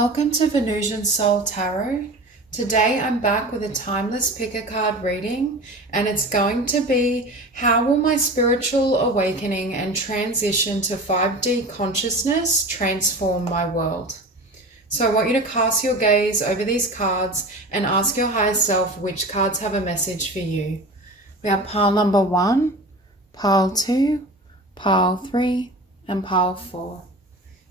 Welcome to Venusian Soul Tarot. Today I'm back with a timeless pick a card reading, and it's going to be how will my spiritual awakening and transition to 5D consciousness transform my world? So I want you to cast your gaze over these cards and ask your higher self which cards have a message for you. We have pile number 1, pile 2, pile 3, and pile 4.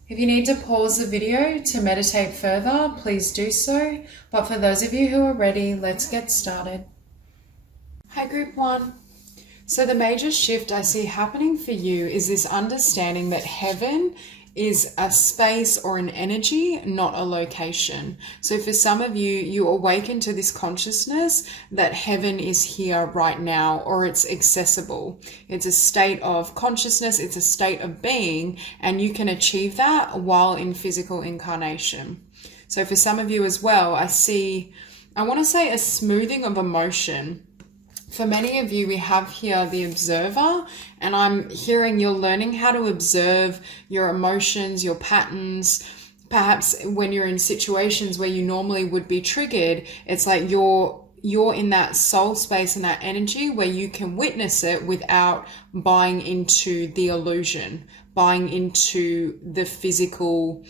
If you need to pause the video to meditate further, please do so. But for those of you who are ready, let's get started. Hi, Group 1. So the major shift I see happening for you is this understanding that heaven is a space or an energy, not a location. So for some of you, you awaken to this consciousness that heaven is here right now, or it's accessible. It's a state of consciousness, it's a state of being, and you can achieve that while in physical incarnation. So for some of you as well, I want to say a smoothing of emotion. For many of you, we have here the observer, and I'm hearing you're learning how to observe your emotions, your patterns. Perhaps when you're in situations where you normally would be triggered, it's like you're in that soul space and that energy where you can witness it without buying into the illusion, buying into the physical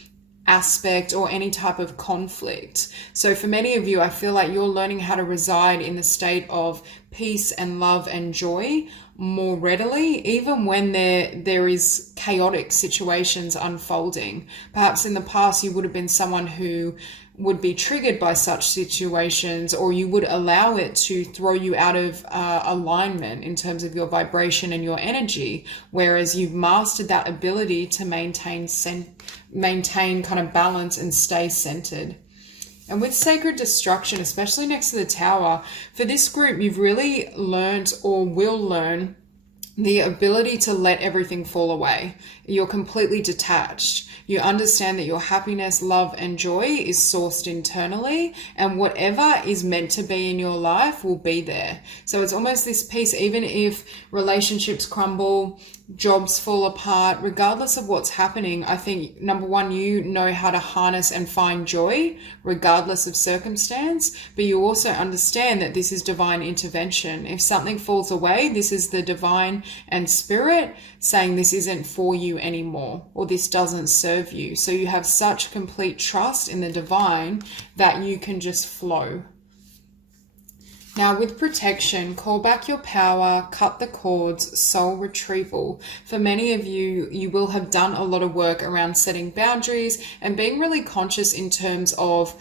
aspect or any type of conflict. So for many of you, I feel like you're learning how to reside in the state of peace and love and joy more readily, even when there is chaotic situations unfolding. Perhaps in the past you would have been someone who would be triggered by such situations, or you would allow it to throw you out of alignment in terms of your vibration and your energy, whereas you've mastered that ability to maintain kind of balance and stay centered. And with sacred destruction, especially next to the tower, for this group, you've really learned or will learn the ability to let everything fall away. You're completely detached. You understand that your happiness, love, and joy is sourced internally, and whatever is meant to be in your life will be there. So it's almost this piece, even if relationships crumble, jobs fall apart, regardless of what's happening, I think, number one, you know how to harness and find joy regardless of circumstance, but you also understand that this is divine intervention. If something falls away, this is the divine and spirit saying this isn't for you anymore, or this doesn't serve you. So you have such complete trust in the divine that you can just flow. Now with protection, call back your power, cut the cords, soul retrieval. For many of you, you will have done a lot of work around setting boundaries and being really conscious in terms of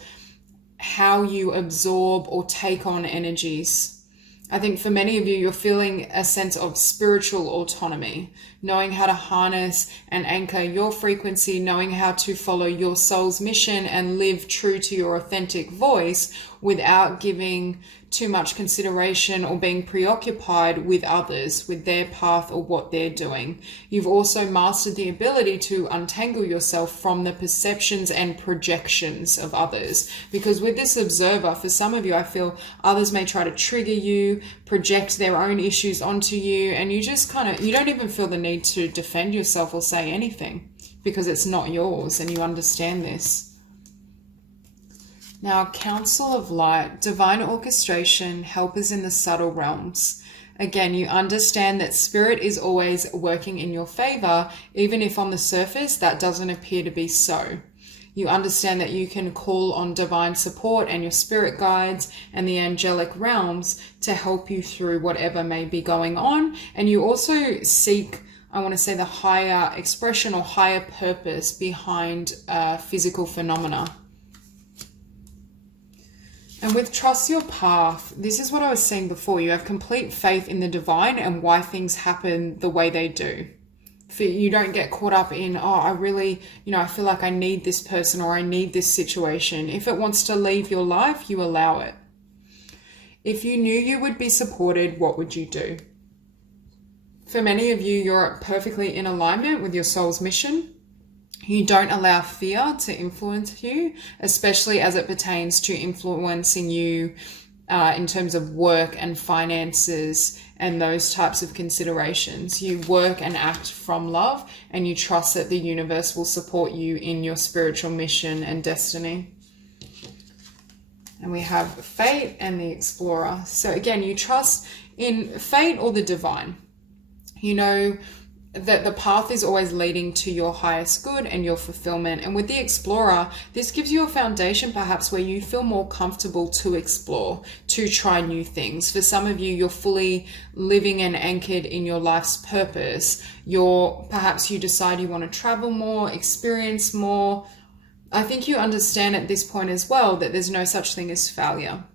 how you absorb or take on energies. I think for many of you, you're feeling a sense of spiritual autonomy, knowing how to harness and anchor your frequency, knowing how to follow your soul's mission and live true to your authentic voice without giving too much consideration or being preoccupied with others, with their path or what they're doing. You've also mastered the ability to untangle yourself from the perceptions and projections of others. Because with this observer, for some of you, I feel others may try to trigger you, project their own issues onto you, and you just you don't even feel the need to defend yourself or say anything because it's not yours and you understand this. Now, Council of Light, divine orchestration, helpers in the subtle realms. Again, you understand that spirit is always working in your favor, even if on the surface that doesn't appear to be so. You understand that you can call on divine support and your spirit guides and the angelic realms to help you through whatever may be going on. And you also seek, I want to say, the higher expression or higher purpose behind physical phenomena. And with trust your path, this is what I was saying before. You have complete faith in the divine and why things happen the way they do. You don't get caught up in, I really, I feel like I need this person or I need this situation. If it wants to leave your life, you allow it. If you knew you would be supported, what would you do? For many of you, you're perfectly in alignment with your soul's mission. You don't allow fear to influence you, especially as it pertains to influencing you in terms of work and finances and those types of considerations. You work and act from love, and you trust that the universe will support you in your spiritual mission and destiny. And we have fate and the explorer. So again, you trust in fate or the divine. You know that the path is always leading to your highest good and your fulfillment. And with the explorer, this gives you a foundation perhaps where you feel more comfortable to explore, to try new things. For some of you, you're fully living and anchored in your life's purpose. Perhaps you decide you want to travel more, experience more. I think you understand at this point as well that there's no such thing as failure.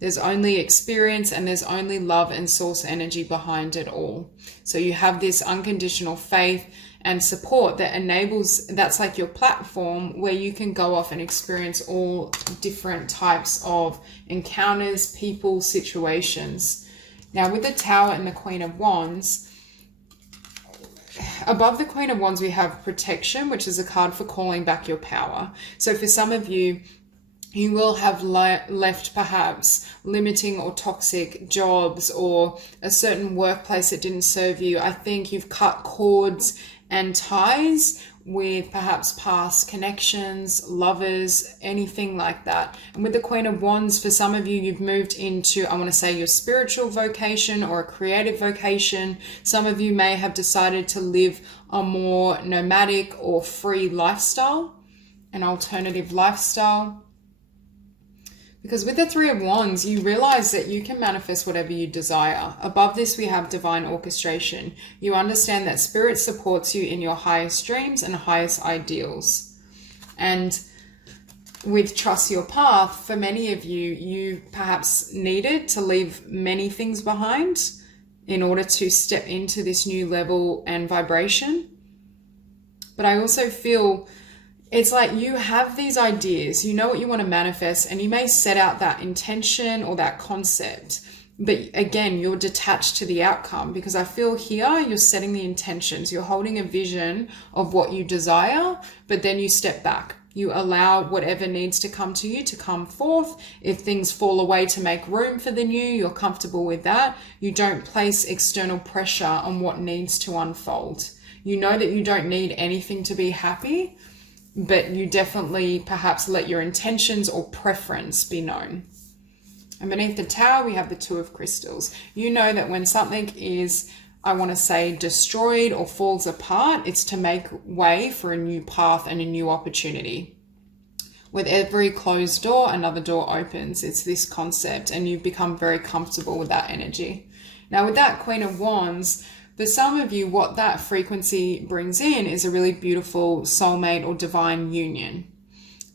There's only experience, and there's only love and source energy behind it all. So you have this unconditional faith and support that enables, that's like your platform where you can go off and experience all different types of encounters, people, situations. Now with the Tower and the Queen of Wands, above the Queen of Wands, we have protection, which is a card for calling back your power. So for some of you, you will have left perhaps limiting or toxic jobs or a certain workplace that didn't serve you. I think you've cut cords and ties with perhaps past connections, lovers, anything like that. And with the Queen of Wands, for some of you, you've moved into, I want to say, your spiritual vocation or a creative vocation. Some of you may have decided to live a more nomadic or free lifestyle, an alternative lifestyle. Because with the Three of Wands, you realize that you can manifest whatever you desire. Above this, we have divine orchestration. You understand that spirit supports you in your highest dreams and highest ideals. And with Trust Your Path, for many of you, you perhaps needed to leave many things behind in order to step into this new level and vibration. But I also feel it's like you have these ideas, you know what you want to manifest, and you may set out that intention or that concept. But again, you're detached to the outcome, because I feel here you're setting the intentions. You're holding a vision of what you desire, but then you step back. You allow whatever needs to come to you to come forth. If things fall away to make room for the new, you're comfortable with that. You don't place external pressure on what needs to unfold. You know that you don't need anything to be happy, but you definitely perhaps let your intentions or preference be known. And beneath the Tower, we have the Two of Crystals. You know that when something is, I want to say, destroyed or falls apart, it's to make way for a new path and a new opportunity. With every closed door, another door opens. It's this concept, and you become very comfortable with that energy. Now with that Queen of Wands, for some of you, what that frequency brings in is a really beautiful soulmate or divine union.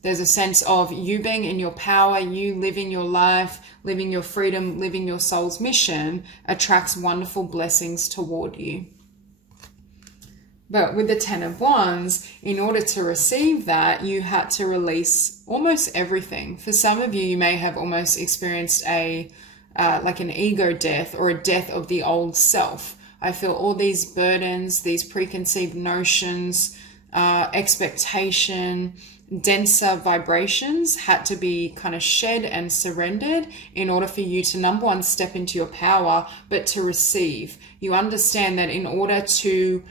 There's a sense of you being in your power, you living your life, living your freedom, living your soul's mission attracts wonderful blessings toward you. But with the Ten of Wands, in order to receive that, you had to release almost everything. For some of you, you may have almost experienced like an ego death or a death of the old self. I feel all these burdens, these preconceived notions, expectation, denser vibrations had to be kind of shed and surrendered in order for you to, number one, step into your power, but to receive. You understand that in order to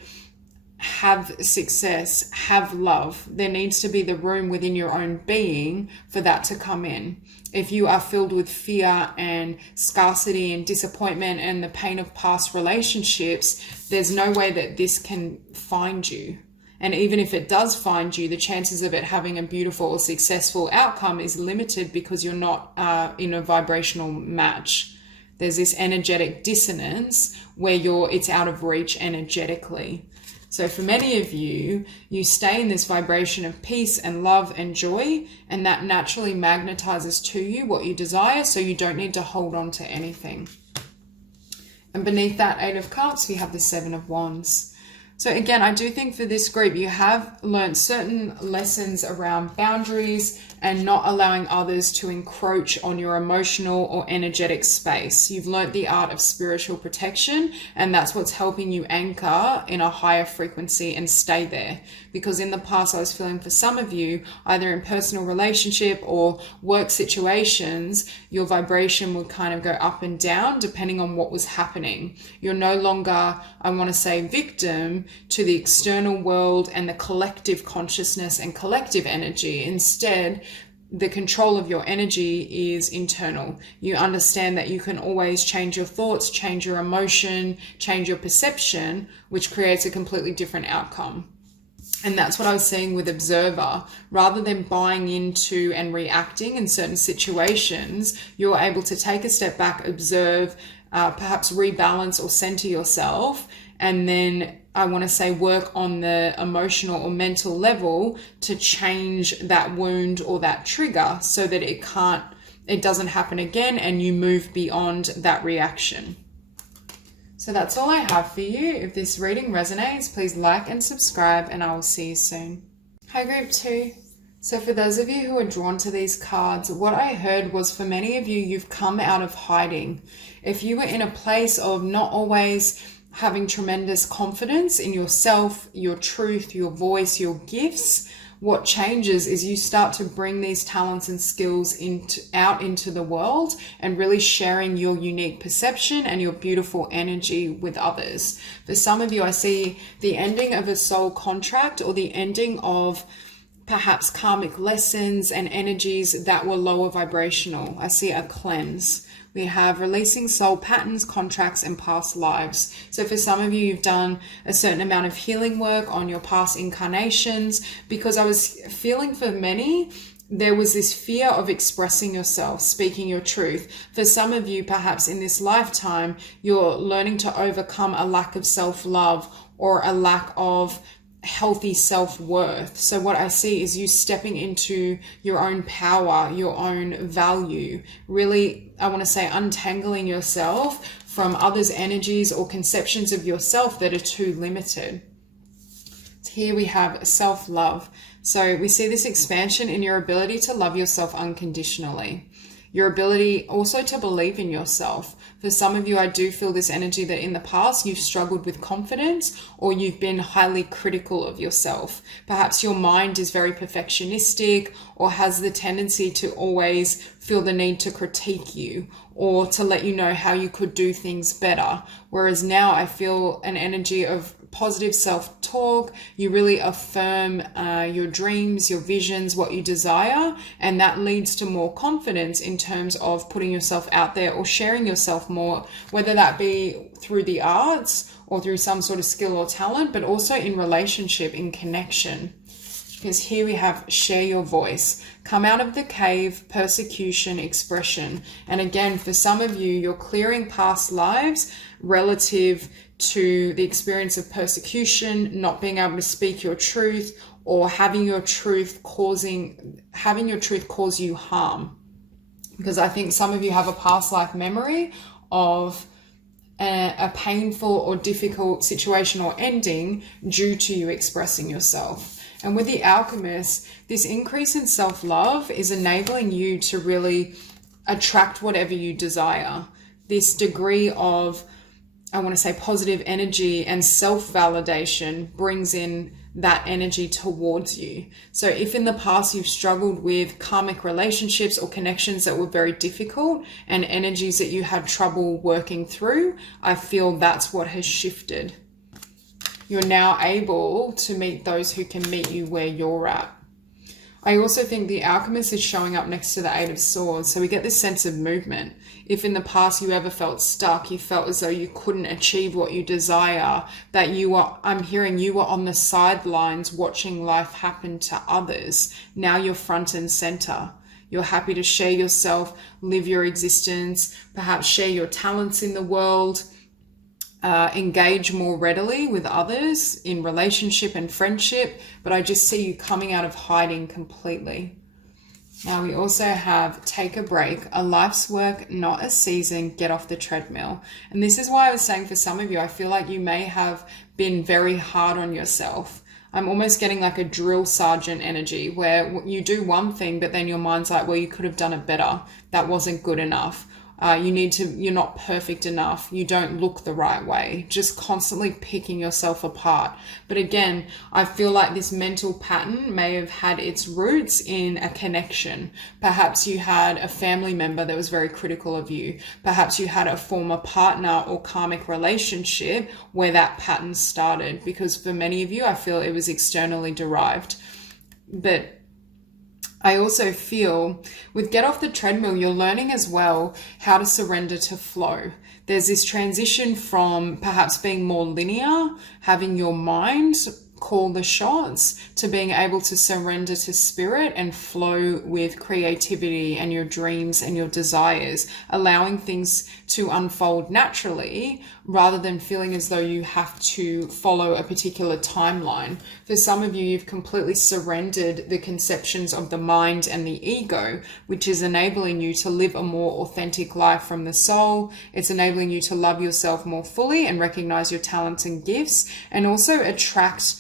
have success, have love, there needs to be the room within your own being for that to come in. If you are filled with fear and scarcity and disappointment and the pain of past relationships, there's no way that this can find you. And even if it does find you, the chances of it having a beautiful or successful outcome is limited because you're not in a vibrational match. There's this energetic dissonance where it's out of reach energetically. So for many of you, you stay in this vibration of peace and love and joy, and that naturally magnetizes to you what you desire, so you don't need to hold on to anything. And beneath that Eight of Cups, we have the Seven of Wands. So again, I do think for this group, you have learned certain lessons around boundaries and not allowing others to encroach on your emotional or energetic space. You've learned the art of spiritual protection, and that's what's helping you anchor in a higher frequency and stay there. Because in the past, I was feeling for some of you, either in personal relationship or work situations, your vibration would kind of go up and down depending on what was happening. You're no longer, I want to say, victim to the external world and the collective consciousness and collective energy. Instead, the control of your energy is internal. You understand that you can always change your thoughts, change your emotion, change your perception, which creates a completely different outcome. And that's what I was seeing with Observer. Rather than buying into and reacting in certain situations, you're able to take a step back, observe, perhaps rebalance or center yourself, and then I want to say work on the emotional or mental level to change that wound or that trigger so that it doesn't happen again and you move beyond that reaction. So that's all I have for you. If this reading resonates, please like and subscribe, and I will see you soon. Hi Group 2. So for those of you who are drawn to these cards, what I heard was for many of you, you've come out of hiding. If you were in a place of not always having tremendous confidence in yourself, your truth, your voice, your gifts, what changes is you start to bring these talents and skills out into the world and really sharing your unique perception and your beautiful energy with others. For some of you, I see the ending of a soul contract or the ending of perhaps karmic lessons and energies that were lower vibrational. I see a cleanse. We have releasing soul patterns, contracts, and past lives. So for some of you, you've done a certain amount of healing work on your past incarnations, because I was feeling for many, there was this fear of expressing yourself, speaking your truth. For some of you, perhaps in this lifetime, you're learning to overcome a lack of self-love or a lack of healthy self-worth. So what I see is you stepping into your own power, your own value, really, I want to say, untangling yourself from others' energies or conceptions of yourself that are too limited. Here we have self-love. So we see this expansion in your ability to love yourself unconditionally. Your ability also to believe in yourself. For some of you, I do feel this energy that in the past you've struggled with confidence or you've been highly critical of yourself. Perhaps your mind is very perfectionistic or has the tendency to always feel the need to critique you or to let you know how you could do things better. Whereas now I feel an energy of positive self-talk. You really affirm your dreams, your visions, what you desire, and that leads to more confidence in terms of putting yourself out there or sharing yourself more, whether that be through the arts or through some sort of skill or talent, but also in relationship, in connection. Because here we have share your voice, come out of the cave, persecution, expression. And again, for some of you, you're clearing past lives relative to the experience of persecution, not being able to speak your truth, or having your truth cause you harm. Because I think some of you have a past life memory of a painful or difficult situation or ending due to you expressing yourself. And with the Alchemist, this increase in self-love is enabling you to really attract whatever you desire. This degree of, I want to say, positive energy and self-validation brings in that energy towards you. So if in the past you've struggled with karmic relationships or connections that were very difficult and energies that you had trouble working through, I feel that's what has shifted. You're now able to meet those who can meet you where you're at. I also think the Alchemist is showing up next to the Eight of Swords. So we get this sense of movement. If in the past you ever felt stuck, you felt as though you couldn't achieve what you desire, that I'm hearing you were on the sidelines watching life happen to others. Now you're front and center. You're happy to share yourself, live your existence, perhaps share your talents in the world, engage more readily with others in relationship and friendship, but I just see you coming out of hiding completely. Now we also have take a break, a life's work, not a season, get off the treadmill. And this is why I was saying for some of you, I feel like you may have been very hard on yourself. I'm almost getting like a drill sergeant energy where you do one thing, but then your mind's like, well, you could have done it better. That wasn't good enough. You're not perfect enough. You don't look the right way. Just constantly picking yourself apart. But again, I feel like this mental pattern may have had its roots in a connection. Perhaps you had a family member that was very critical of you. Perhaps you had a former partner or karmic relationship where that pattern started. Because for many of you, I feel it was externally derived. But I also feel with get off the treadmill, you're learning as well how to surrender to flow. There's this transition from perhaps being more linear, having your mind call the shots, to being able to surrender to spirit and flow with creativity and your dreams and your desires, allowing things to unfold naturally rather than feeling as though you have to follow a particular timeline. For some of you, you've completely surrendered the conceptions of the mind and the ego, which is enabling you to live a more authentic life from the soul. It's enabling you to love yourself more fully and recognize your talents and gifts, and also attract,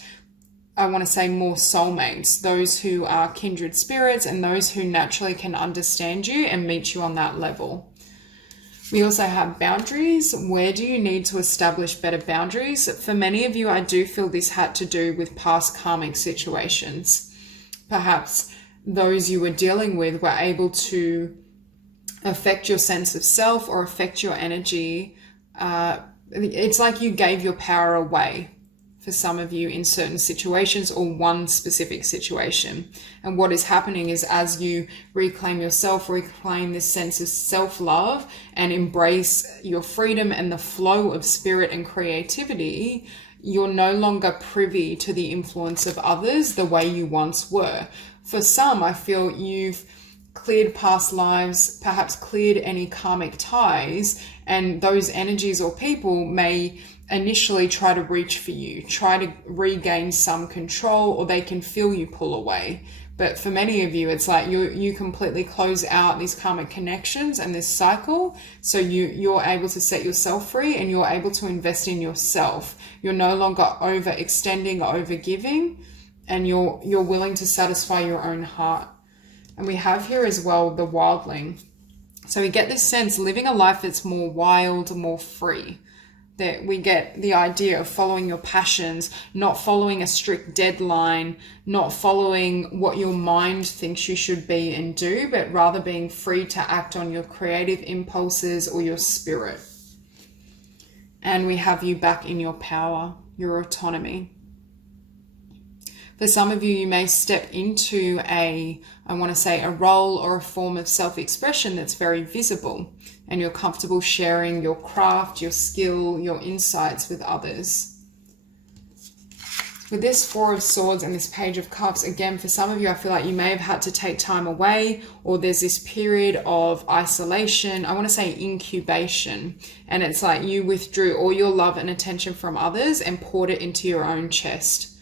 I want to say, more soulmates, those who are kindred spirits and those who naturally can understand you and meet you on that level. We also have boundaries. Where do you need to establish better boundaries? For many of you, I do feel this had to do with past karmic situations. Perhaps those you were dealing with were able to affect your sense of self or affect your energy. It's like you gave your power away for some of you in certain situations or one specific situation. And what is happening is as you reclaim yourself, reclaim this sense of self-love and embrace your freedom and the flow of spirit and creativity, you're no longer privy to the influence of others the way you once were. For some, I feel you've cleared past lives, perhaps cleared any karmic ties, and those energies or people may initially try to reach for you, try to regain some control, or they can feel you pull away. But for many of you, it's like you completely close out these karmic connections and this cycle, so you're able to set yourself free and you're able to invest in yourself. You're no longer overextending, overgiving, and you're willing to satisfy your own heart. And we have here as well the wildling. So we get this sense living a life that's more wild, more free. That we get the idea of following your passions, not following a strict deadline, not following what your mind thinks you should be and do, but rather being free to act on your creative impulses or your spirit. And we have you back in your power, your autonomy. For some of you, you may step into a role or a form of self-expression that's very visible, and you're comfortable sharing your craft, your skill, your insights with others. With this Four of Swords and this Page of Cups, again, for some of you, I feel like you may have had to take time away, or there's this period of isolation, I want to say incubation, and it's like you withdrew all your love and attention from others and poured it into your own chest.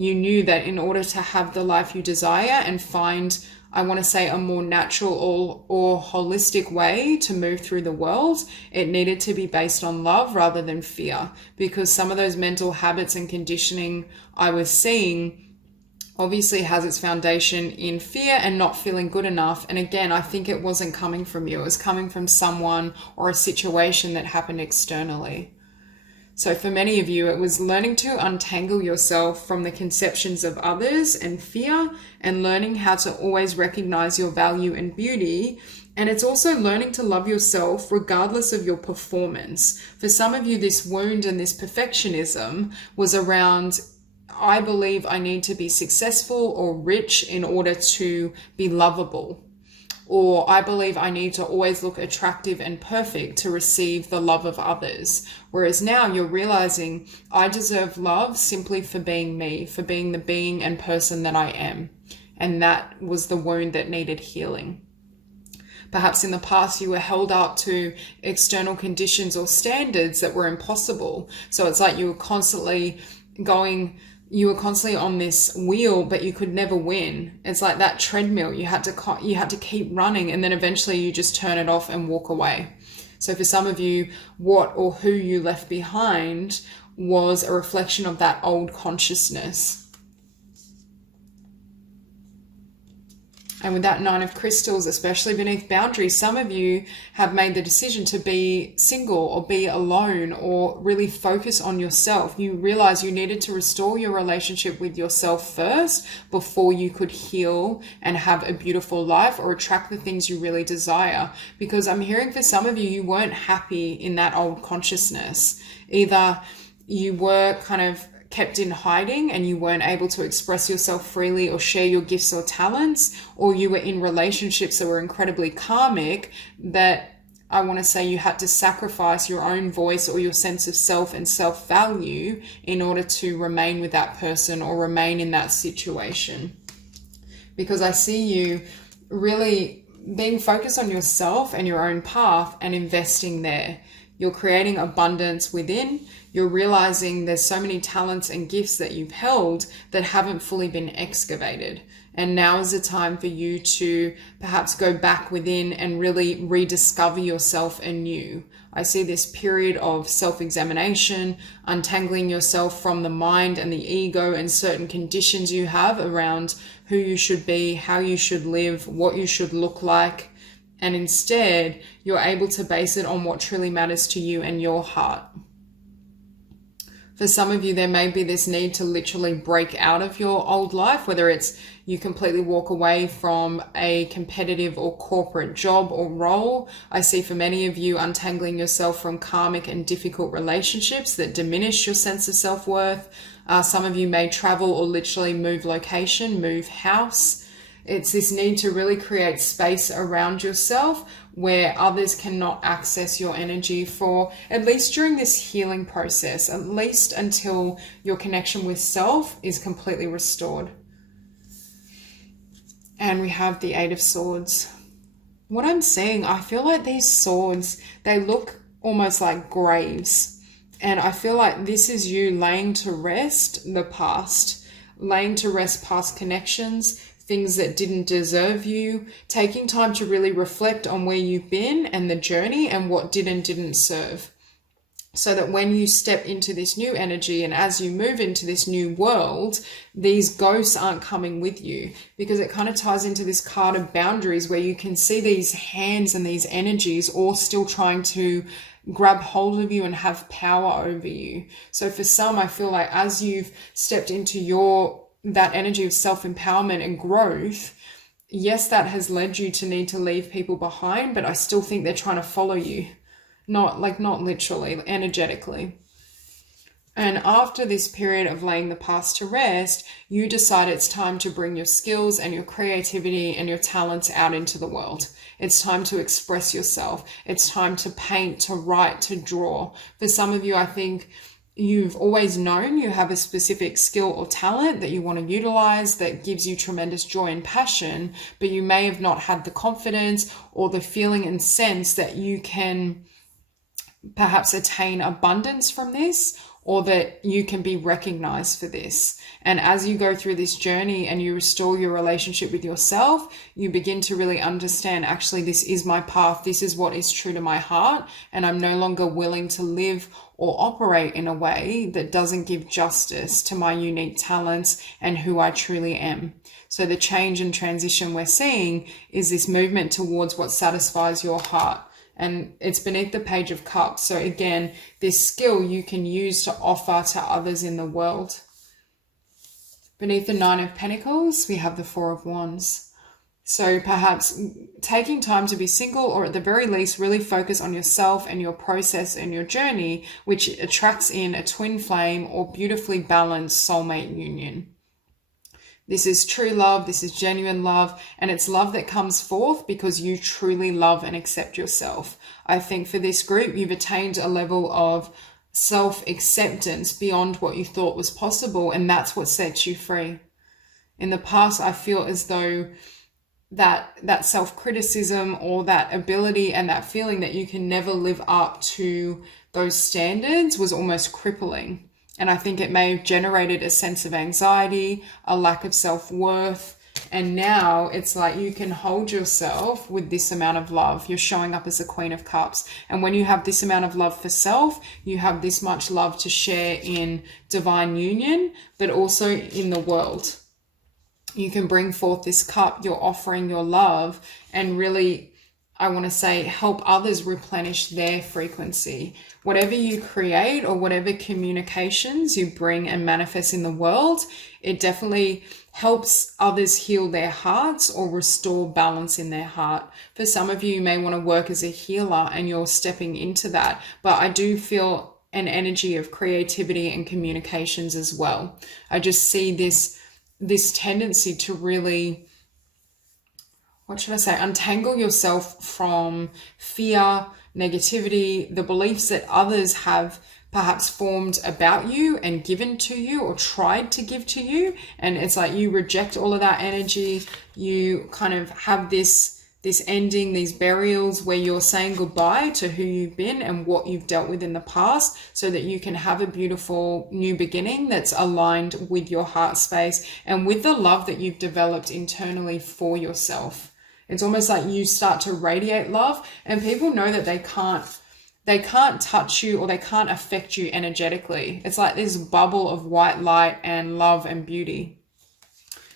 You knew that in order to have the life you desire and find, I want to say, a more natural or holistic way to move through the world, it needed to be based on love rather than fear. Because some of those mental habits and conditioning I was seeing obviously has its foundation in fear and not feeling good enough. And again, I think it wasn't coming from you. It was coming from someone or a situation that happened externally. So for many of you, it was learning to untangle yourself from the conceptions of others and fear, and learning how to always recognize your value and beauty. And it's also learning to love yourself regardless of your performance. For some of you, this wound and this perfectionism was around, I believe I need to be successful or rich in order to be lovable. Or I believe I need to always look attractive and perfect to receive the love of others. Whereas now you're realizing I deserve love simply for being me, for being the being and person that I am. And that was the wound that needed healing. Perhaps in the past you were held up to external conditions or standards that were impossible. So it's like you were constantly going you were constantly on this wheel, but you could never win. It's like that treadmill. You had to keep running, and then eventually you just turn it off and walk away. So for some of you, what or who you left behind was a reflection of that old consciousness. And with that Nine of Crystals, especially beneath boundaries, some of you have made the decision to be single or be alone or really focus on yourself. You realize you needed to restore your relationship with yourself first before you could heal and have a beautiful life or attract the things you really desire. Because I'm hearing for some of you, you weren't happy in that old consciousness. Either you were kind of kept in hiding and you weren't able to express yourself freely or share your gifts or talents, or you were in relationships that were incredibly karmic that I want to say you had to sacrifice your own voice or your sense of self and self-value in order to remain with that person or remain in that situation. Because I see you really being focused on yourself and your own path and investing there. You're creating abundance within. You're realizing there's so many talents and gifts that you've held that haven't fully been excavated. And now is the time for you to perhaps go back within and really rediscover yourself anew. I see this period of self-examination, untangling yourself from the mind and the ego and certain conditions you have around who you should be, how you should live, what you should look like. And instead, you're able to base it on what truly matters to you and your heart. For some of you, there may be this need to literally break out of your old life, whether it's you completely walk away from a competitive or corporate job or role. I see for many of you untangling yourself from karmic and difficult relationships that diminish your sense of self-worth. Some of you may travel or literally move location, move house. It's this need to really create space around yourself where others cannot access your energy for at least during this healing process, at least until your connection with self is completely restored. And we have the Eight of Swords. What I'm seeing, I feel like these swords, they look almost like graves. And I feel like this is you laying to rest the past, laying to rest past connections, things that didn't deserve you, taking time to really reflect on where you've been and the journey and what did and didn't serve. So that when you step into this new energy and as you move into this new world, these ghosts aren't coming with you, because it kind of ties into this card of boundaries where you can see these hands and these energies all still trying to grab hold of you and have power over you. So for some, I feel like as you've stepped into that energy of self-empowerment and growth, yes, that has led you to need to leave people behind, but I still think they're trying to follow you. Not literally, energetically. And after this period of laying the past to rest, you decide it's time to bring your skills and your creativity and your talents out into the world. It's time to express yourself. It's time to paint, to write, to draw. For some of you, I think you've always known you have a specific skill or talent that you want to utilize that gives you tremendous joy and passion, but you may have not had the confidence or the feeling and sense that you can perhaps attain abundance from this, or that you can be recognized for this. And as you go through this journey and you restore your relationship with yourself, you begin to really understand, actually, this is my path. This is what is true to my heart. And I'm no longer willing to live or operate in a way that doesn't give justice to my unique talents and who I truly am. So the change and transition we're seeing is this movement towards what satisfies your heart. And it's beneath the Page of Cups. So again, this skill you can use to offer to others in the world. Beneath the Nine of Pentacles, we have the Four of Wands. So perhaps taking time to be single, or at the very least, really focus on yourself and your process and your journey, which attracts in a twin flame or beautifully balanced soulmate union. This is true love, this is genuine love, and it's love that comes forth because you truly love and accept yourself. I think for this group, you've attained a level of self-acceptance beyond what you thought was possible, and that's what sets you free. In the past, I feel as though that self-criticism or that ability and that feeling that you can never live up to those standards was almost crippling. And I think it may have generated a sense of anxiety, a lack of self-worth. And now it's like you can hold yourself with this amount of love. You're showing up as a Queen of Cups. And when you have this amount of love for self, you have this much love to share in divine union, but also in the world. You can bring forth this cup, you're offering your love, and really, I want to say, help others replenish their frequency. Whatever you create or whatever communications you bring and manifest in the world, it definitely helps others heal their hearts or restore balance in their heart. For some of you, you may want to work as a healer and you're stepping into that. But I do feel an energy of creativity and communications as well. I just see this tendency to really, what should I say, untangle yourself from fear, negativity, the beliefs that others have perhaps formed about you and given to you or tried to give to you. And it's like you reject all of that energy. You kind of have this ending, these burials where you're saying goodbye to who you've been and what you've dealt with in the past, so that you can have a beautiful new beginning that's aligned with your heart space and with the love that you've developed internally for yourself. It's almost like you start to radiate love, and people know that they can't touch you or they can't affect you energetically. It's like this bubble of white light and love and beauty.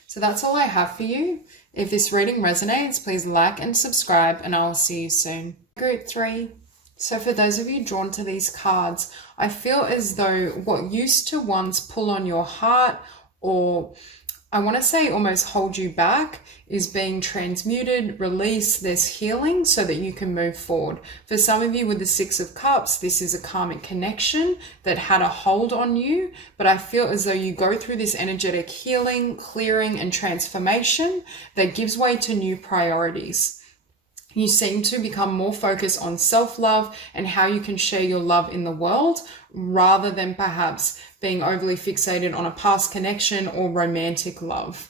So that's all I have for you. If this reading resonates, please like and subscribe, and I'll see you soon. Group 3. So for those of you drawn to these cards, I feel as though what used to once pull on your heart, or I want to say almost hold you back, is being transmuted, released. There's healing so that you can move forward. For some of you with the 6 of Cups, this is a karmic connection that had a hold on you, but I feel as though you go through this energetic healing, clearing, and transformation that gives way to new priorities. You seem to become more focused on self-love and how you can share your love in the world, rather than perhaps being overly fixated on a past connection or romantic love.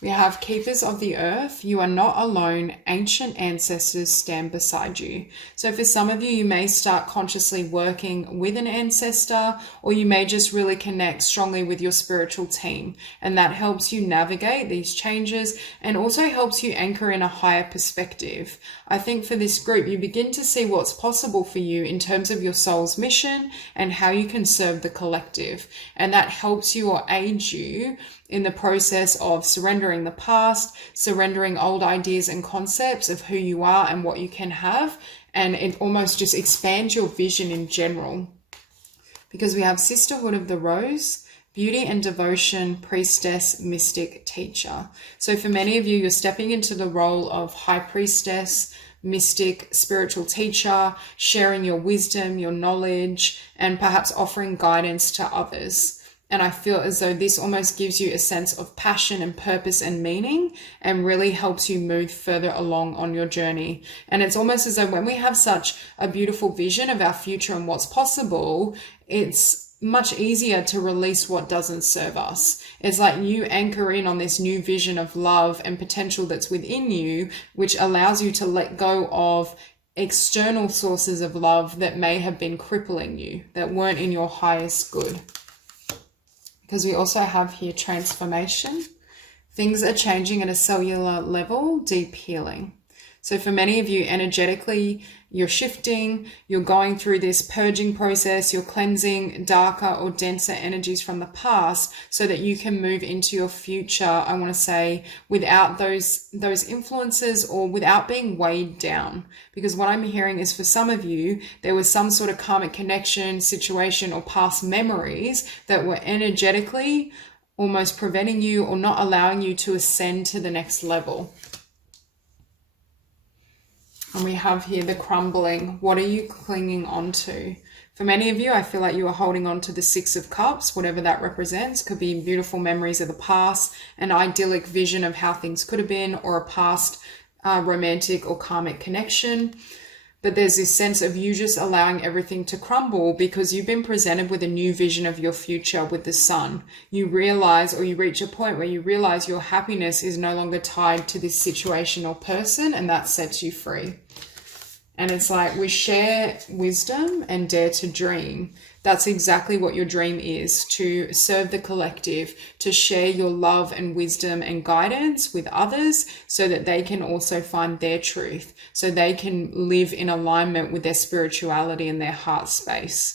We have Keepers of the Earth. You are not alone. Ancient ancestors stand beside you. So for some of you, you may start consciously working with an ancestor, or you may just really connect strongly with your spiritual team. And that helps you navigate these changes and also helps you anchor in a higher perspective. I think for this group, you begin to see what's possible for you in terms of your soul's mission and how you can serve the collective. And that helps you or aids you in the process of surrendering the past, surrendering old ideas and concepts of who you are and what you can have. And it almost just expands your vision in general. Because we have Sisterhood of the Rose, Beauty and Devotion, Priestess, Mystic, Teacher. So for many of you, you're stepping into the role of High Priestess, mystic, spiritual teacher, sharing your wisdom, your knowledge, and perhaps offering guidance to others. And I feel as though this almost gives you a sense of passion and purpose and meaning, and really helps you move further along on your journey. And it's almost as though when we have such a beautiful vision of our future and what's possible, it's much easier to release what doesn't serve us. It's like you anchor in on this new vision of love and potential that's within you, which allows you to let go of external sources of love that may have been crippling you, that weren't in your highest good. Because we also have here transformation. Things are changing at a cellular level, deep healing. So for many of you, energetically, you're shifting, you're going through this purging process, you're cleansing darker or denser energies from the past so that you can move into your future, I want to say, without those influences or without being weighed down. Because what I'm hearing is for some of you, there was some sort of karmic connection, situation, or past memories that were energetically almost preventing you or not allowing you to ascend to the next level. And we have here the crumbling. What are you clinging on to? For many of you, I feel like you are holding on to the 6 of Cups, whatever that represents. Could be beautiful memories of the past, an idyllic vision of how things could have been, or a past romantic or karmic connection. But there's this sense of you just allowing everything to crumble because you've been presented with a new vision of your future with the sun. You realize, or you reach a point where you realize your happiness is no longer tied to this situation or person, and that sets you free. And it's like, we share wisdom and dare to dream. That's exactly what your dream is, to serve the collective, to share your love and wisdom and guidance with others so that they can also find their truth, so they can live in alignment with their spirituality and their heart space.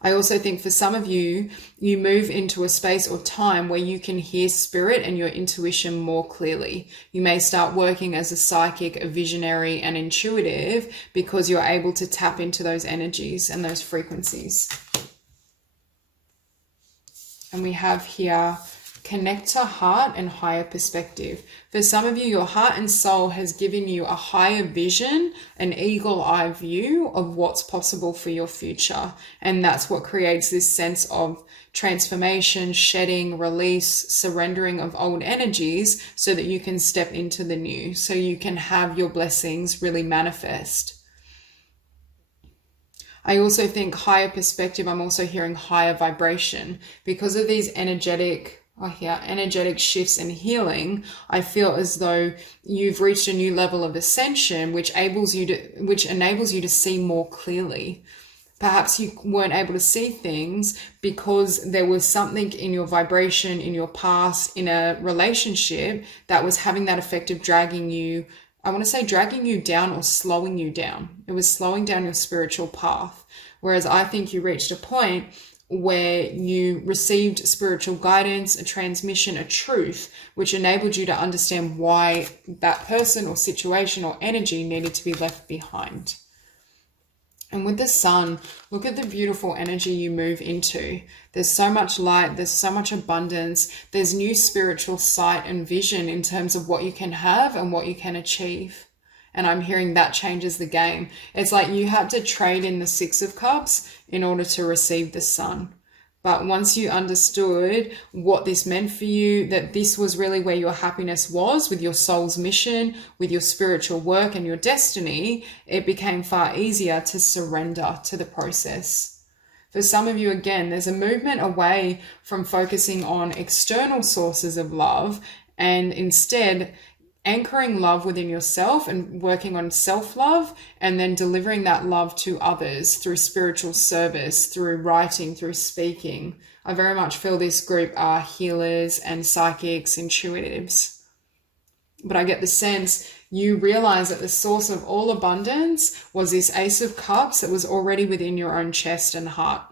I also think for some of you, you move into a space or time where you can hear spirit and your intuition more clearly. You may start working as a psychic, a visionary, and intuitive because you're able to tap into those energies and those frequencies. And we have here, connect to heart and higher perspective. For some of you, your heart and soul has given you a higher vision, an eagle-eye view of what's possible for your future. And that's what creates this sense of transformation, shedding, release, surrendering of old energies so that you can step into the new, so you can have your blessings really manifest. I also think higher perspective, I'm also hearing higher vibration. Because of these energetic shifts and healing, I feel as though you've reached a new level of ascension, which enables you to see more clearly. Perhaps you weren't able to see things because there was something in your vibration, in your past, in a relationship that was having that effect of dragging you, I want to say dragging you down or slowing you down. It was slowing down your spiritual path. Whereas I think you reached a point where you received spiritual guidance, a transmission, a truth, which enabled you to understand why that person or situation or energy needed to be left behind. And with the sun, look at the beautiful energy you move into. There's so much light, there's so much abundance, there's new spiritual sight and vision in terms of what you can have and what you can achieve. And I'm hearing that changes the game. It's like you had to trade in the Six of Cups in order to receive the Sun. But once you understood what this meant for you, that this was really where your happiness was, with your soul's mission, with your spiritual work and your destiny, it became far easier to surrender to the process. For some of you, again, there's a movement away from focusing on external sources of love and instead anchoring love within yourself and working on self-love, and then delivering that love to others through spiritual service, through writing, through speaking. I very much feel this group are healers and psychics, intuitives. But I get the sense you realize that the source of all abundance was this Ace of Cups that was already within your own chest and heart.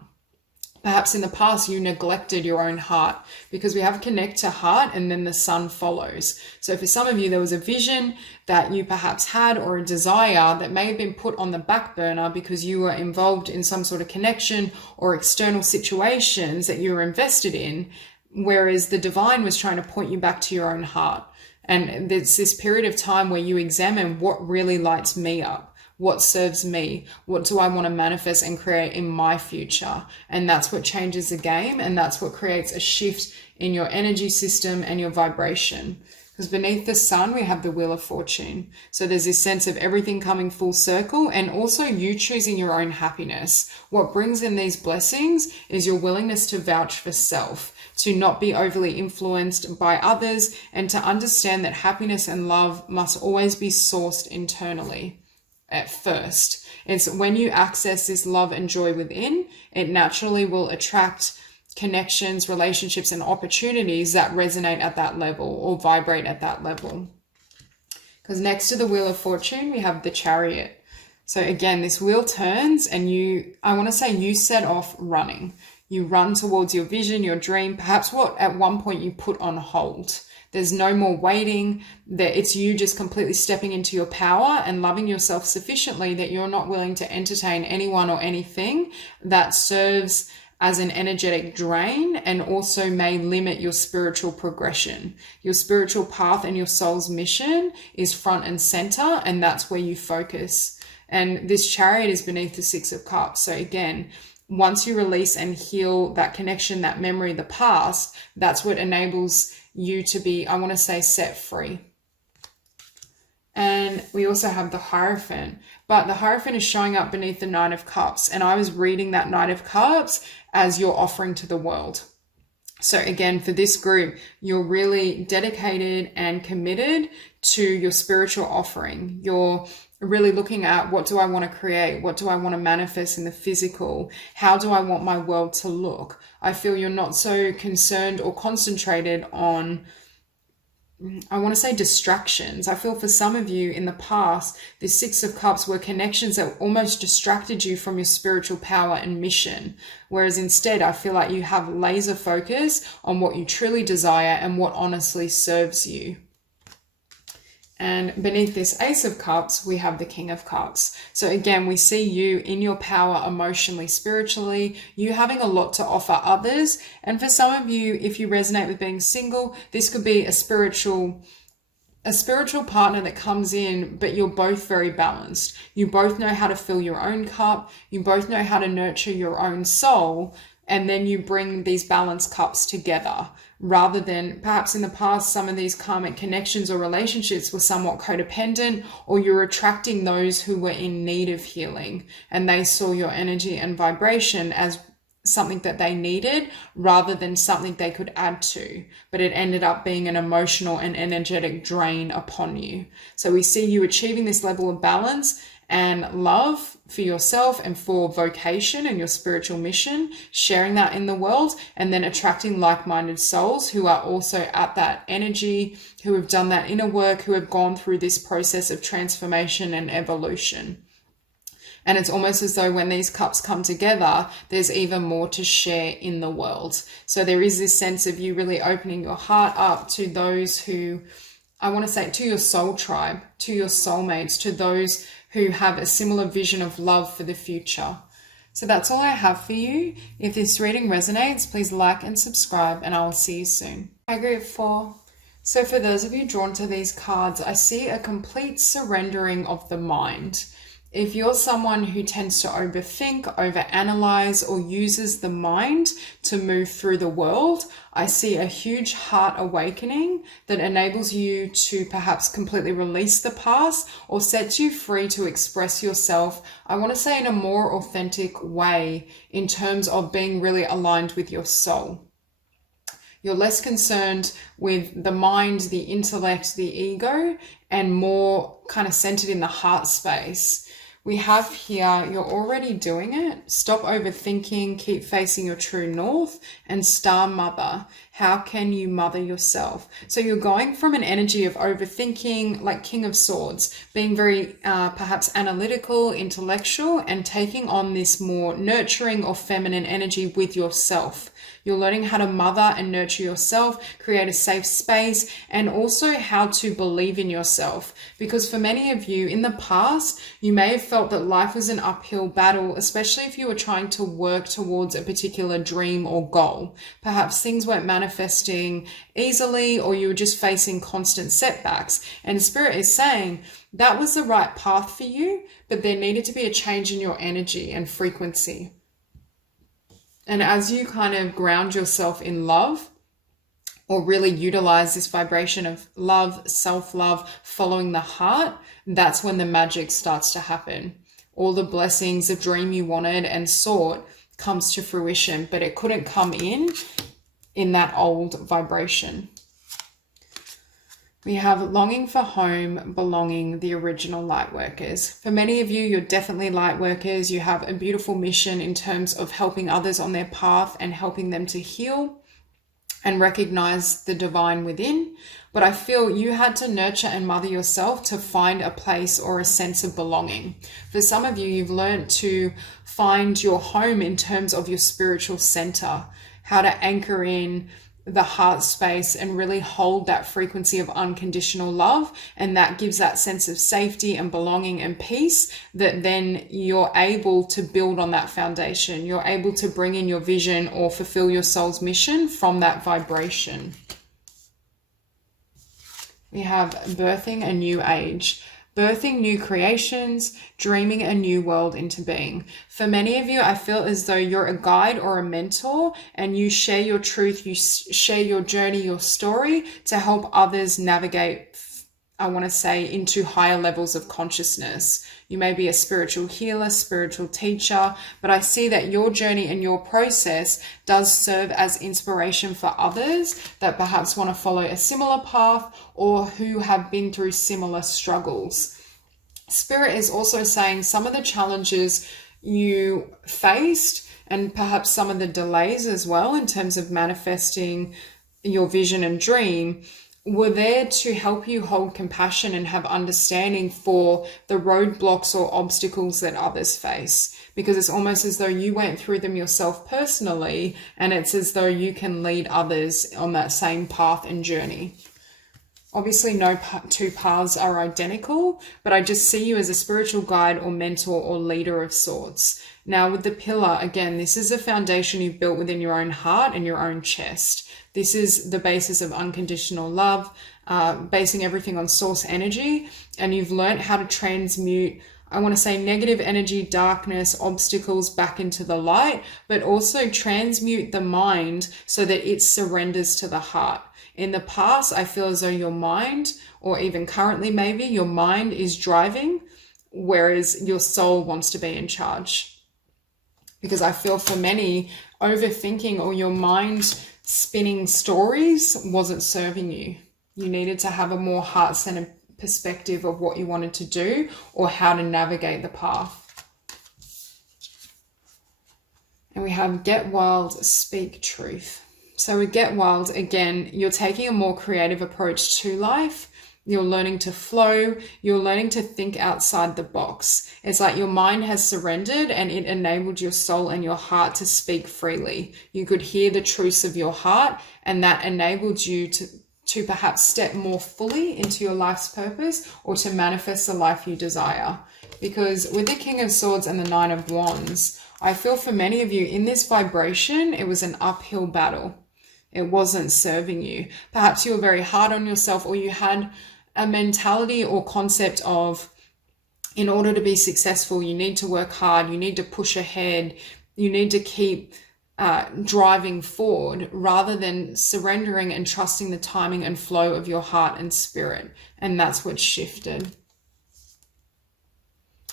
Perhaps in the past you neglected your own heart, because we have connect to heart and then the sun follows. So for some of you, there was a vision that you perhaps had or a desire that may have been put on the back burner because you were involved in some sort of connection or external situations that you were invested in, whereas the divine was trying to point you back to your own heart. And there's this period of time where you examine what really lights me up. What serves me? What do I want to manifest and create in my future? And that's what changes the game. And that's what creates a shift in your energy system and your vibration. Because beneath the sun, we have the Wheel of Fortune. So there's this sense of everything coming full circle, and also you choosing your own happiness. What brings in these blessings is your willingness to vouch for self, to not be overly influenced by others, and to understand that happiness and love must always be sourced internally. At first, it's when you access this love and joy within, it naturally will attract connections, relationships, and opportunities that resonate at that level or vibrate at that level. Because next to the Wheel of Fortune, we have the Chariot. So again, this wheel turns and you set off running. You run towards your vision, your dream, perhaps what at one point you put on hold. There's no more waiting, that it's you just completely stepping into your power and loving yourself sufficiently that you're not willing to entertain anyone or anything that serves as an energetic drain and also may limit your spiritual progression. Your spiritual path and your soul's mission is front and center, and that's where you focus. And this Chariot is beneath the Six of Cups. So again, once you release and heal that connection, that memory, the past, that's what enables you to be, I want to say, set free. And we also have the Hierophant, but the Hierophant is showing up beneath the Knight of Cups. And I was reading that Knight of Cups as your offering to the world. So again, for this group, you're really dedicated and committed to your spiritual offering. You're really looking at, what do I want to create? What do I want to manifest in the physical? How do I want my world to look? I feel you're not so concerned or concentrated on, I want to say, distractions. I feel for some of you in the past, the Six of Cups were connections that almost distracted you from your spiritual power and mission. Whereas instead, I feel like you have laser focus on what you truly desire and what honestly serves you. And beneath this Ace of Cups, we have the King of Cups. So again, we see you in your power emotionally, spiritually, you having a lot to offer others. And for some of you, if you resonate with being single, this could be a spiritual partner that comes in, but you're both very balanced. You both know how to fill your own cup. You both know how to nurture your own soul. And then you bring these balanced cups together, rather than perhaps in the past, some of these karmic connections or relationships were somewhat codependent, or you're attracting those who were in need of healing and they saw your energy and vibration as something that they needed rather than something they could add to, but it ended up being an emotional and energetic drain upon you. So we see you achieving this level of balance and love for yourself and for vocation and your spiritual mission, sharing that in the world, and then attracting like-minded souls who are also at that energy, who have done that inner work, who have gone through this process of transformation and evolution. And it's almost as though when these cups come together, there's even more to share in the world. So there is this sense of you really opening your heart up to those who, I want to say, to your soul tribe, to your soulmates, to those who have a similar vision of love for the future. So that's all I have for you. If this reading resonates, please like and subscribe, and I will see you soon. Hi, Group 4. So for those of you drawn to these cards, I see a complete surrendering of the mind. If you're someone who tends to overthink, overanalyze, or uses the mind to move through the world, I see a huge heart awakening that enables you to perhaps completely release the past or sets you free to express yourself, I want to say, in a more authentic way in terms of being really aligned with your soul. You're less concerned with the mind, the intellect, the ego, and more kind of centered in the heart space. We have here, you're already doing it. Stop overthinking, keep facing your true north, and Star Mother. How can you mother yourself? So you're going from an energy of overthinking, like King of Swords, being very perhaps analytical, intellectual, and taking on this more nurturing or feminine energy with yourself. You're learning how to mother and nurture yourself, create a safe space, and also how to believe in yourself. Because for many of you in the past, you may have felt that life was an uphill battle, especially if you were trying to work towards a particular dream or goal. Perhaps things weren't manifesting easily, or you were just facing constant setbacks. And Spirit is saying that was the right path for you, but there needed to be a change in your energy and frequency. And as you kind of ground yourself in love, or really utilize this vibration of love, self-love, following the heart, that's when the magic starts to happen. All the blessings, the dream you wanted and sought comes to fruition, but it couldn't come in that old vibration. We have longing for home, belonging, the original light workers. For many of you, you're definitely light workers. You have a beautiful mission in terms of helping others on their path and helping them to heal and recognize the divine within. But I feel you had to nurture and mother yourself to find a place or a sense of belonging. For some of you, you've learned to find your home in terms of your spiritual center, how to anchor in the heart space and really hold that frequency of unconditional love. And that gives that sense of safety and belonging and peace that then you're able to build on that foundation. You're able to bring in your vision or fulfill your soul's mission from that vibration. We have birthing a new age. Birthing new creations, dreaming a new world into being. For many of you, I feel as though you're a guide or a mentor and you share your truth, you share your journey, your story to help others navigate I want to say, into higher levels of consciousness. You may be a spiritual healer, spiritual teacher, but I see that your journey and your process does serve as inspiration for others that perhaps want to follow a similar path or who have been through similar struggles. Spirit is also saying some of the challenges you faced and perhaps some of the delays as well in terms of manifesting your vision and dream were there to help you hold compassion and have understanding for the roadblocks or obstacles that others face. Because it's almost as though you went through them yourself personally, and it's as though you can lead others on that same path and journey. Obviously, no two paths are identical, but I just see you as a spiritual guide or mentor or leader of sorts. Now, with the pillar, again, this is a foundation you've built within your own heart and your own chest. This is the basis of unconditional love, basing everything on source energy, and you've learned how to transmute, I want to say, negative energy, darkness, obstacles back into the light, but also transmute the mind so that it surrenders to the heart. In the past, I feel as though your mind, or even currently maybe, your mind is driving, whereas your soul wants to be in charge. Because I feel for many, overthinking or your mind spinning stories wasn't serving you. You needed to have a more heart-centered perspective of what you wanted to do or how to navigate the path. And we have get wild, speak truth. So with Get Wild, again, you're taking a more creative approach to life. You're learning to flow. You're learning to think outside the box. It's like your mind has surrendered and it enabled your soul and your heart to speak freely. You could hear the truths of your heart, and that enabled you to perhaps step more fully into your life's purpose or to manifest the life you desire. Because with the King of Swords and the Nine of Wands, I feel for many of you in this vibration, it was an uphill battle. It wasn't serving you. Perhaps you were very hard on yourself, or you had a mentality or concept of, in order to be successful, you need to work hard, you need to push ahead, you need to keep driving forward, rather than surrendering and trusting the timing and flow of your heart and spirit. And that's what shifted.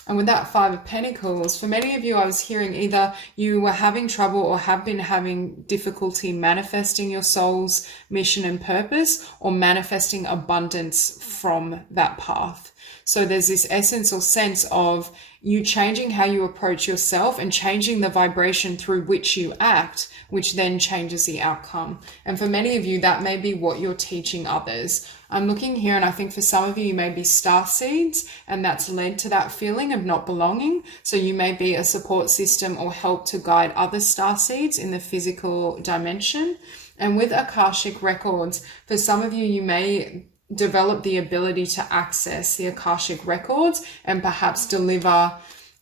And with that Five of Pentacles, for many of you, I was hearing either you were having trouble or have been having difficulty manifesting your soul's mission and purpose, or manifesting abundance from that path. So there's this essence or sense of you changing how you approach yourself and changing the vibration through which you act, which then changes the outcome. And for many of you, that may be what you're teaching others. I'm looking here, and I think for some of you, you may be star seeds, and that's led to that feeling of not belonging. So you may be a support system or help to guide other star seeds in the physical dimension. And with Akashic records, for some of you, you may develop the ability to access the Akashic records and perhaps deliver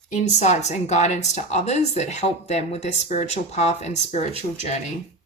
insights and guidance to others that help them with their spiritual path and spiritual journey.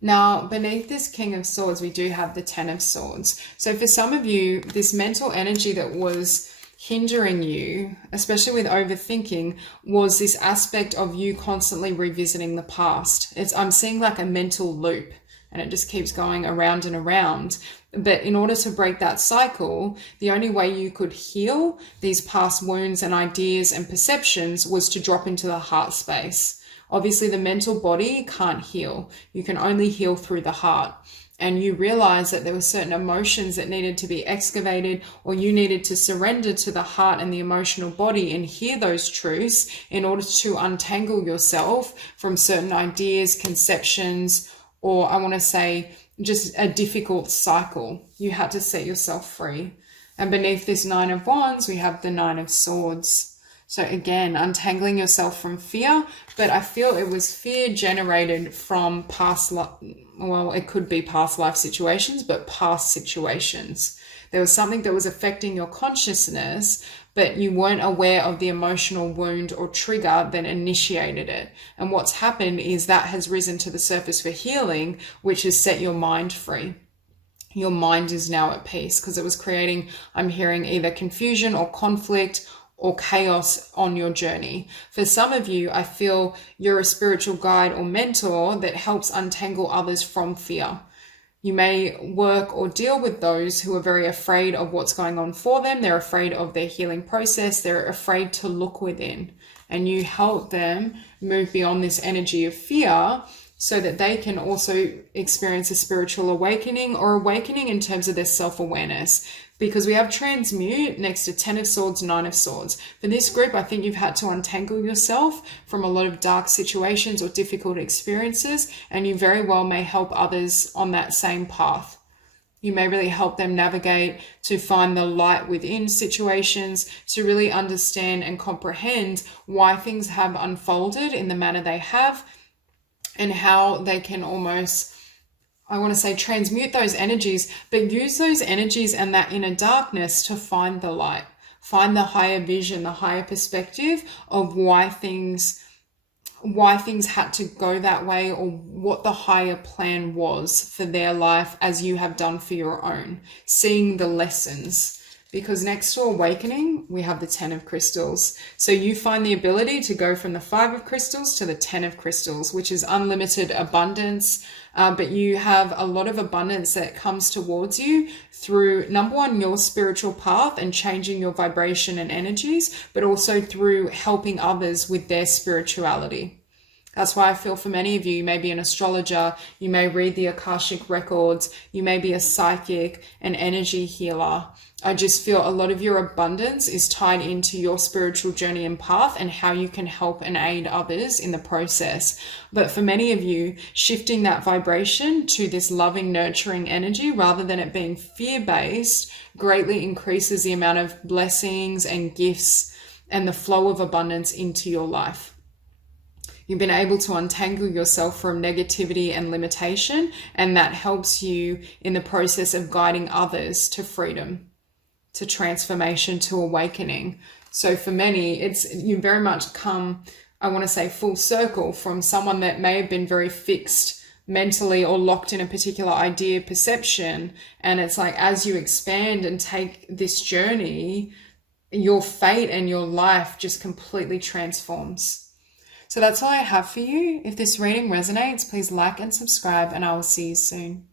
Now, beneath this King of Swords, we do have the Ten of Swords. So for some of you, this mental energy that was hindering you, especially with overthinking, was this aspect of you constantly revisiting the past. I'm seeing like a mental loop, and it just keeps going around and around. But in order to break that cycle, the only way you could heal these past wounds and ideas and perceptions was to drop into the heart space. Obviously, the mental body can't heal. You can only heal through the heart. And you realize that there were certain emotions that needed to be excavated, or you needed to surrender to the heart and the emotional body and hear those truths in order to untangle yourself from certain ideas, conceptions, or I want to say just a difficult cycle. You had to set yourself free. And beneath this Nine of Wands, we have the Nine of Swords. So again, untangling yourself from fear, but I feel it was fear generated from past life. Well, it could be past life situations, but past situations. There was something that was affecting your consciousness, but you weren't aware of the emotional wound or trigger that initiated it. And what's happened is that has risen to the surface for healing, which has set your mind free. Your mind is now at peace because it was creating, I'm hearing, either confusion or conflict or chaos on your journey. For some of you, I feel you're a spiritual guide or mentor that helps untangle others from fear. You may work or deal with those who are very afraid of what's going on for them. They're afraid of their healing process. They're afraid to look within. And you help them move beyond this energy of fear so that they can also experience a spiritual awakening, or awakening in terms of their self-awareness. Because we have transmute next to 10 of Swords, 9 of Swords. For this group, I think you've had to untangle yourself from a lot of dark situations or difficult experiences, and you very well may help others on that same path. You may really help them navigate to find the light within situations, to really understand and comprehend why things have unfolded in the manner they have, and how they can almost, I want to say, transmute those energies, but use those energies and that inner darkness to find the light, find the higher vision, the higher perspective of why things had to go that way, or what the higher plan was for their life as you have done for your own, seeing the lessons. Because next to awakening, we have the 10 of crystals. So you find the ability to go from the 5 of crystals to the 10 of crystals, which is unlimited abundance. But you have a lot of abundance that comes towards you through, number one, your spiritual path and changing your vibration and energies, but also through helping others with their spirituality. That's why I feel for many of you, you may be an astrologer, you may read the Akashic records, you may be a psychic, an energy healer. I just feel a lot of your abundance is tied into your spiritual journey and path, and how you can help and aid others in the process. But for many of you, shifting that vibration to this loving, nurturing energy rather than it being fear-based greatly increases the amount of blessings and gifts and the flow of abundance into your life. You've been able to untangle yourself from negativity and limitation, and that helps you in the process of guiding others to freedom, to transformation, to awakening. So for many, you very much come, I want to say, full circle from someone that may have been very fixed mentally or locked in a particular idea, perception. And it's like, as you expand and take this journey, your fate and your life just completely transforms. So that's all I have for you. If this reading resonates, please like and subscribe, and I will see you soon.